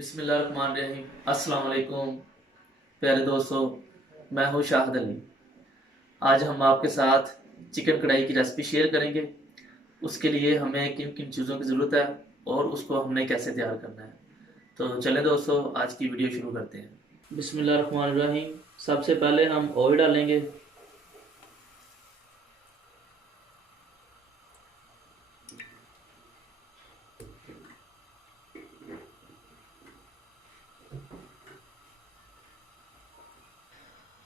बिस्मिल्लाहिर्रहमानिर्रहीम। अस्सलाम वालेकुम प्यारे दोस्तों, मैं हूँ शाहिद अली। आज हम आपके साथ चिकन कढ़ाई की रेसिपी शेयर करेंगे। उसके लिए हमें किन किन चीज़ों की ज़रूरत है और उसको हमने कैसे तैयार करना है। तो चलें दोस्तों, आज की वीडियो शुरू करते हैं। बिस्मिल्लाहिर्रहमानिर्रहीम। सबसे पहले हम ऑयल डालेंगे।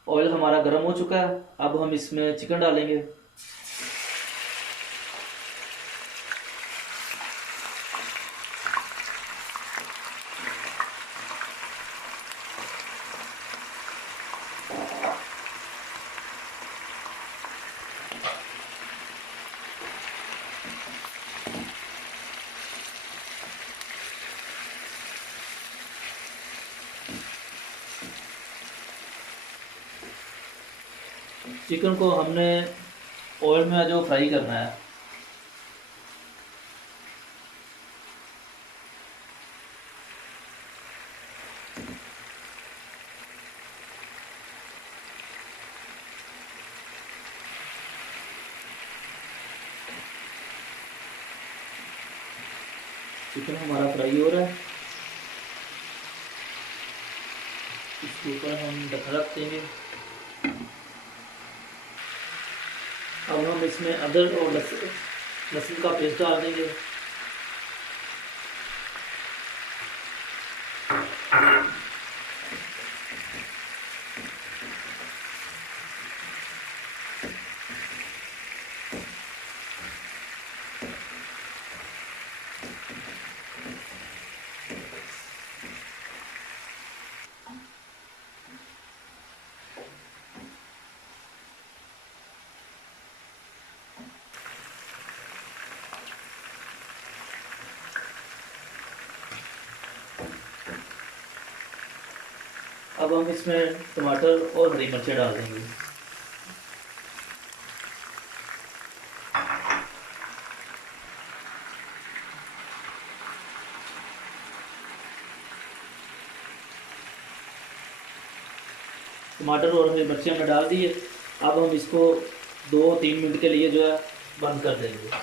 ऑयल हमारा गर्म हो चुका है, अब हम इसमें चिकन डालेंगे। चिकन को हमने ऑयल में जो फ्राई करना है। चिकन हमारा फ्राई हो रहा है, इसके ऊपर हम ढक्कन रख देंगे। अब हम इसमें अदरक और लहसुन का पेस्ट डाल देंगे। अब हम इसमें टमाटर और हरी मिर्चें डाल देंगे। टमाटर और हरी मिर्चें हमने डाल दिए। अब हम इसको 2-3 मिनट के लिए जो है बंद कर देंगे।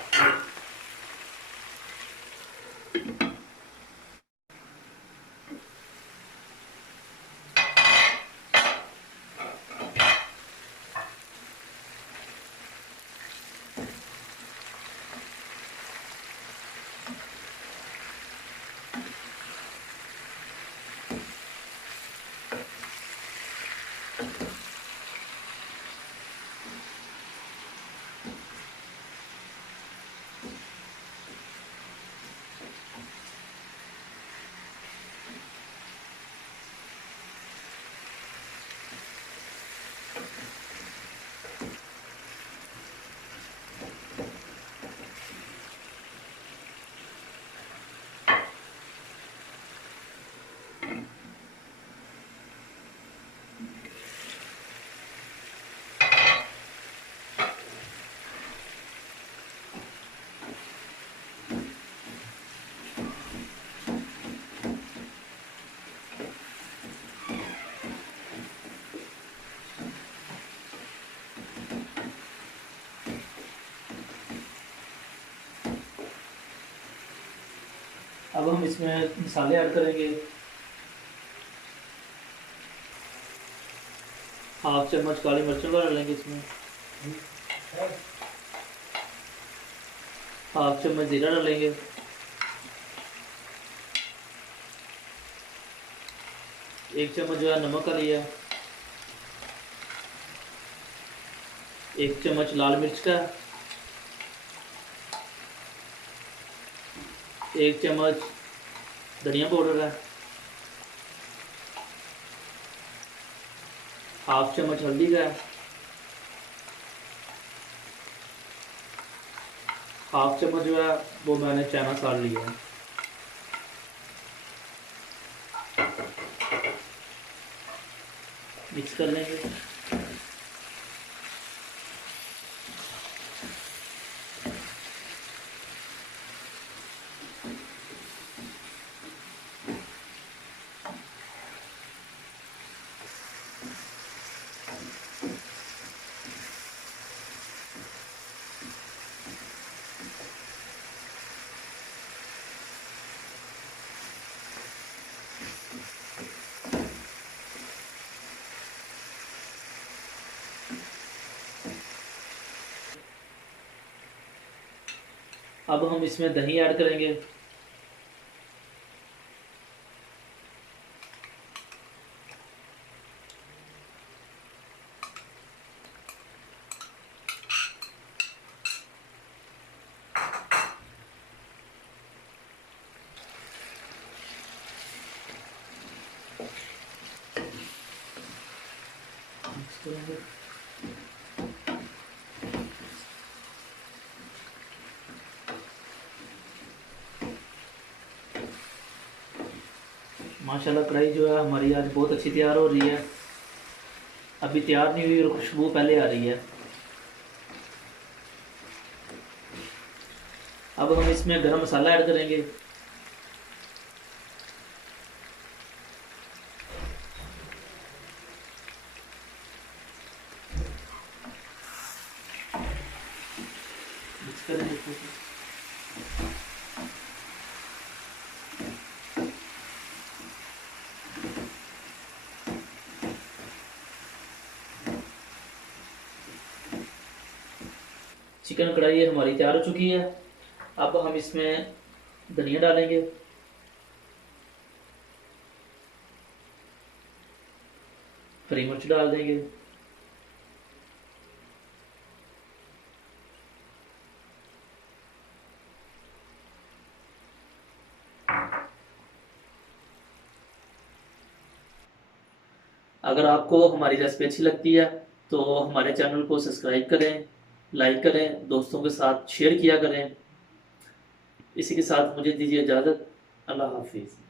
अब हम इसमें मसाले ऐड करेंगे। 1/2 चम्मच काली मिर्चों का डालेंगे इसमें। 1/2 चम्मच जीरा डालेंगे। 1 चम्मच जो है नमक का लिया। 1 चम्मच लाल मिर्च का। 1 चम्मच धनिया पाउडर है। 1/2 चम्मच हल्दी का है। 1/2 चम्मच जो है वो मैंने चाइना सॉल्ट लिया है। मिक्स कर लेंगे। अब हम इसमें दही ऐड करेंगे। मिक्स करेंगे। माशाल्लाह कढ़ाई जो है हमारी आज बहुत अच्छी तैयार हो रही है। अभी तैयार नहीं हुई और खुशबू पहले आ रही है। अब हम इसमें गरम मसाला ऐड करेंगे। मिक्स करेंगे। चिकन कढ़ाई हमारी तैयार हो चुकी है। अब हम इसमें धनिया डालेंगे। हरी मिर्च डाल देंगे। अगर आपको हमारी रेसिपी अच्छी लगती है तो हमारे चैनल को सब्सक्राइब करें, लाइक करें, दोस्तों के साथ शेयर किया करें। इसी के साथ मुझे दीजिए इजाज़त। अल्लाह हाफिज़।